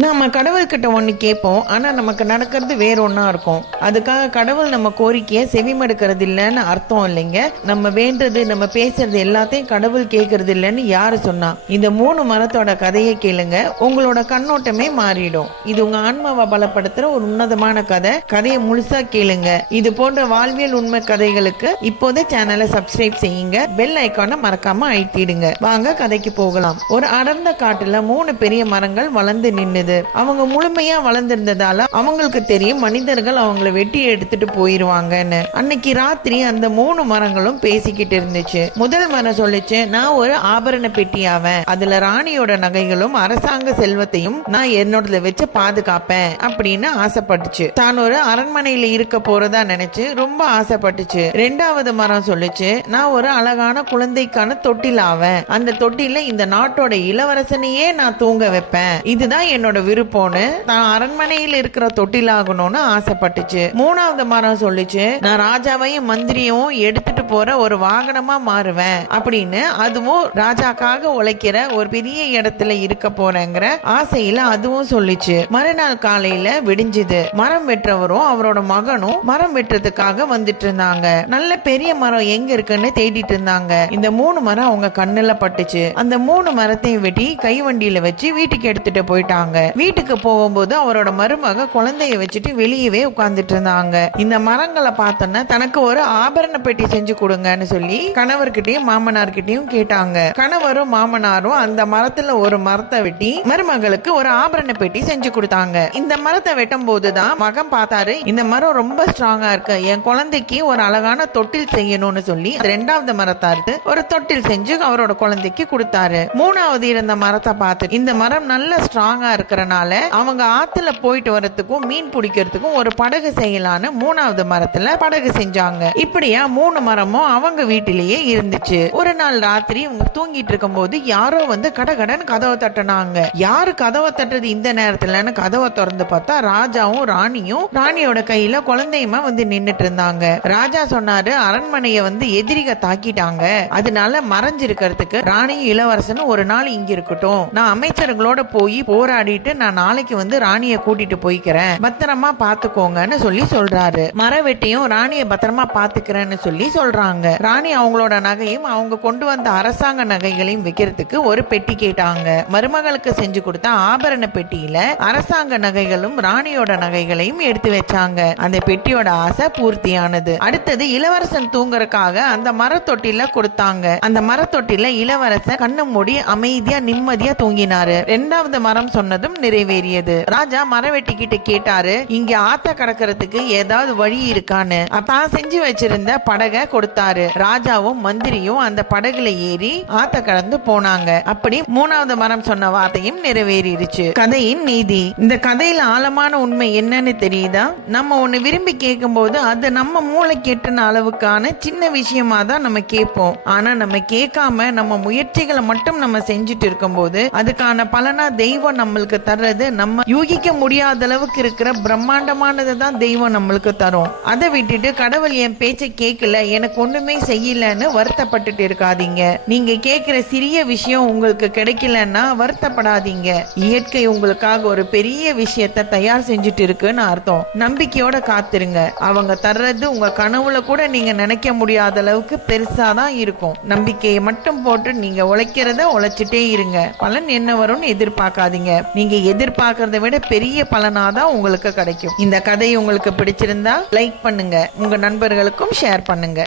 நம்ம கடவுள்கிட்ட ஒன்று கேட்போம், ஆனால் நமக்கு நடக்கிறது வேற ஒன்றா இருக்கும். அதுக்காக கடவுள் நம்ம கோரிக்கையை செவிமடுக்கிறது இல்லைன்னு அர்த்தம் இல்லைங்க. நம்ம வேண்டது நம்ம பேசுறது எல்லாத்தையும் கடவுள் கேட்கறது இல்லைன்னு யாரு சொன்னா? இந்த 3 மரத்தோட கதையை கேளுங்க, உங்களோட கண்ணோட்டமே மாறிடும். இது உங்க ஆன்மாவை பலப்படுத்துற ஒரு உன்னதமான கதை. கதையை முழுசா கேளுங்க. இது போன்ற வாழ்வியல் உண்மை கதைகளுக்கு இப்போதே சேனலை சப்ஸ்கிரைப் செய்யுங்க, பெல் ஐக்கானை மறக்காம அழுத்திடுங்க. வாங்க கதைக்கு போகலாம். ஒரு அடர்ந்த காட்டுல 3 பெரிய மரங்கள் வளர்ந்து நின்று அவங்க முழுமையா வளர்ந்திருந்ததால அவங்களுக்கு தெரியும் மனிதர்கள் அவங்களை வெட்டி எடுத்துட்டு போயிருவாங்கன்னு. அன்னைக்கு ராத்திரி அந்த 3 மரங்களும் பேசிக்கிட்டு இருந்துச்சு. முதல் மரம் சொல்லிச்சு, நான் ஒரு ஆபரண பெட்டியாவேன், அதுல ராணியோட நகைகளும் அரசாங்க செல்வத்தையும் நான் என்னோட வச்சு பாதுகாப்பேன் அப்படின்னு ஆசைப்பட்டுச்சு. தான் ஒரு அரண்மனையில இருக்க போறதா நினைச்சு ரொம்ப ஆசைப்பட்டுச்சு. 2வது மரம் சொல்லிச்சு, நான் ஒரு அழகான குழந்தைக்கான தொட்டில் ஆவேன், அந்த தொட்டில இந்த நாட்டோட இளவரசனையே நான் தூங்க வைப்பேன், இதுதான் என்னோட விருப்பம்னு தான் அரண்மனையில் இருக்கிற தொட்டிலாகணும்னு ஆசைப்பட்டுச்சு. 3வது மரம் சொல்லிச்சு, நான் ராஜாவையும் மந்திரியும் எடுத்துட்டு போற ஒரு வாகனமா மாறுவேன் அப்படின்னு. அதுவும் ராஜாக்காக உழைக்கிற ஒரு பெரிய இடத்துல இருக்க போறேங்கிற ஆசையில அதுவும் சொல்லிச்சு. மறுநாள் காலையில விடிஞ்சுது. மரம் வெற்றவரும் அவரோட மகனும் மரம் வெட்டுறதுக்காக வந்துட்டு இருந்தாங்க. நல்ல பெரிய மரம் எங்க இருக்குன்னு தேடிட்டு இருந்தாங்க. இந்த 3 மரம் அவங்க கண்ணுல பட்டுச்சு. அந்த 3 மரத்தையும் வெட்டி கை வண்டியில வச்சு வீட்டுக்கு எடுத்துட்டு போயிட்டாங்க. வீட்டுக்கு போகும்போது அவரோட மருமக குழந்தைய வச்சுட்டு வெளியவே உட்கார்ந்துட்டு இருந்தாங்க. இந்த மரங்களை பார்த்தோன்னா தனக்கு ஒரு ஆபரண பெட்டி செஞ்சு கொடுங்கன்னு சொல்லி கணவர்கிட்டயும் மாமனார்கிட்டயும் கேட்டாங்க. கணவரும் மாமனாரும் அந்த மரத்துல ஒரு மரத்தை வெட்டி மருமகளுக்கு ஒரு ஆபரண பெட்டி செஞ்சு கொடுத்தாங்க. இந்த மரத்தை வெட்டும் போதுதான் மகன் பார்த்தாரு, இந்த மரம் ரொம்ப ஸ்ட்ராங்கா இருக்கு, என் குழந்தைக்கு ஒரு அழகான தொட்டில் செய்யணும்னு சொல்லி 2வது மரத்தை அறுத்து ஒரு தொட்டில் செஞ்சு அவரோட குழந்தைக்கு கொடுத்தாரு. 3வது இருந்த மரத்தை பார்த்து, இந்த மரம் நல்ல ஸ்ட்ராங்கா இருக்கிறனால அவங்க ஆத்துல போயிட்டு வரதுக்கும் மீன் பிடிக்கிறதுக்கும் ஒரு படகு செய்யலான்னு 3வது மரத்துல படகு செஞ்சாங்க. இப்படியா 3 மரமும் அவங்க வீட்டிலேயே இருந்துச்சு. ஒரு நாள் ராத்திரி இவங்க தூங்கிட்டு இருக்கும் போது யாரோ வந்து கடகடன் கதவை தட்டினாங்க. யாரு கதவை தட்டுறது இந்த நேரத்துலன்னு கதவை திறந்து பார்த்தா ராஜாவும் ராணியும் ராணியோட கையில குழந்தையுமா வந்து நின்னுட்டு இருந்தாங்க. ராஜா சொன்னாரு, அரண்மனைய வந்து எதிரிக தாக்கிட்டாங்க, அதனால மறைஞ்சிருக்கிறதுக்கு ராணியும் இளவரசனும் ஒரு நாள் இங்க இருக்கட்டும், நான் அமைச்சர்களோட போய் போராடிட்டு நான் நாளைக்கு வந்து ராணிய கூட்டிட்டு போய்க்கிறேன், பத்திரமா பாத்துக்கோங்கன்னு சொல்லி சொல்றாரு. மரவெட்டியும் ராணிய பத்திரமா பாத்துக்கிறேன்னு சொல்லி சொல்றாங்க. ராணி அவங்களோட நகையும் அவங்க கொண்டு வந்த அரசாங்க நகைகளையும் வைக்கிறதுக்கு ஒரு பெட்டி கேட்டாங்க. மருமகளுக்கு செஞ்சு கொடுத்த ஆபரண பெட்டியில அரசாங்க நகைகளும் ராணியோட நகைகளையும் எடுத்து வச்சாங்க. அந்த பெட்டியோட ஆசை பூர்த்தியானது. அடுத்தது இளவரசன் தூங்குறதுக்காக அந்த மரத்தொட்டில கொடுத்தாங்க. அந்த மரத்தொட்டில இளவரசன் கண்ணு மூடி அமைதியா நிம்மதியா தூங்கினாரு. 2வது மரம் சொன்னதும் நிறைவேறியது. ராஜா மரவெட்டிக்கிட்ட கேட்டாரு, இங்க ஆத்த கடக்கிறதுக்கு ஏதாவது வழி இருக்கான்னு. தான் செஞ்சு வச்சிருந்த படகை கொடுத்தாரு. ராஜாவும் மந்திரியும் அந்த படகுல ஏறி ஆத்த கடந்து போனாங்க. அப்படி 3வது மரம் சொன்ன வார்த்தையும் நிறைவேறிடுச்சு. கதையின் நீதி. இந்த கதையில ஆழமான உண்மை என்னன்னு தெரியுதா? நம்ம ஒண்ணு விரும்பி கேட்கும் போது அது நம்ம மூளை கெட்டுன அளவுக்கான சின்ன விஷயமா தான் நம்ம கேட்போம். ஆனா நம்ம கேட்காம நம்ம முயற்சிகளை மட்டும் நம்ம செஞ்சுட்டு இருக்கும் போது அதுக்கான பலனா தெய்வம் நம்மளுக்கு தர்றது நம்ம யூகிக்க முடியாத அளவுக்கு இருக்கிற பிரம்மாண்டமானதை தான் தெய்வம் நம்மளுக்கு தரும். அதை விட்டுட்டு கடவுள் என் பேச்சை கேட்கல, எனக்கு ஒண்ணுமே செய்யலன்னு வருத்தப்பட்டுட்டு இருக்காதீங்க. நீங்க கேட்கிற சிறிய விஷயம் உங்களுக்கு கிடைக்கலன்னா வருத்தப்படாதீங்க. இயற்கை உங்களுக்காக ஒரு பெரிய விஷயத்த தயார் செஞ்சுட்டு இருக்குன்னு அர்த்தம். நம்பிக்கையோட காத்துருங்க. அவங்க தர்றது உங்க கனவுல கூட நீங்க நினைக்க முடியாத அளவுக்கு பெருசாதான் இருக்கும். நம்பிக்கையை மட்டும் போட்டு நீங்க உழைக்கிறத உழைச்சிட்டே இருங்க. பலன் என்ன வரும்னு எதிர்பார்க்காதீங்க. நீங்க எதிர்பார்க்கறத விட பெரிய பலனாதான் உங்களுக்கு கிடைக்கும். இந்த கதை உங்களுக்கு பிடிச்சிருந்தா லைக் பண்ணுங்க, உங்க நண்பர்களுக்கும் ஷேர் பண்ணுங்க.